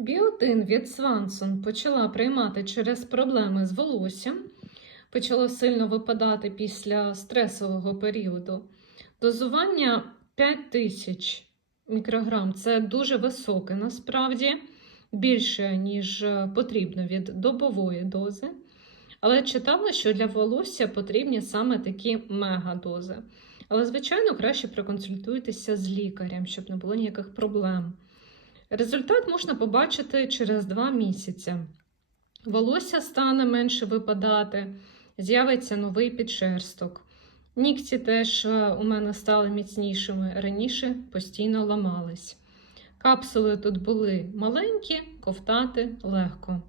Біотин від Свансон почала приймати через проблеми з волоссям, почало сильно випадати після стресового періоду. Дозування 5000 мікрограм це дуже високе насправді, більше, ніж е, потрібно від добової дози. Але читала, що для волосся потрібні саме такі мегадози. Але, звичайно, краще проконсультуйтеся з лікарем, щоб не було ніяких проблем. Результат можна побачити через 2 місяці. Волосся стане менше випадати, з'явиться новий підшерсток. Нігті теж е, у мене стали міцнішими, раніше постійно ламались. Капсули тут були маленькі, ковтати легко.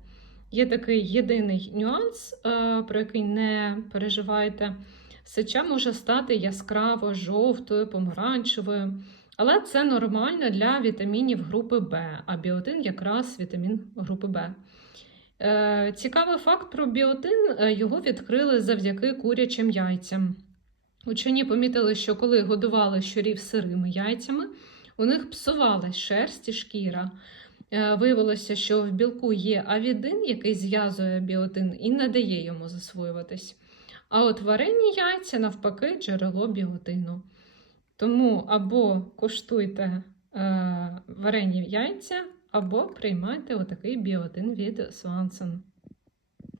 Є такий єдиний нюанс, е, про який не переживайте. Сеча може стати яскраво жовтою, помаранчевою, але це нормально для вітамінів групи Б, а біотин якраз вітамін групи Б. Е, Цікавий факт про біотин: е, його відкрили завдяки курячим яйцям. Учені помітили, що коли годували щурів сирими яйцями, у них псувалась шерсть і шкіра. Е, Виявилося, що в білку є авідин, який зв'язує біотин і не дає йому засвоюватись. А от варені яйця, навпаки, джерело біотину. Тому або куштуйте е, варені яйця, або приймайте отакий біотин від Свансон.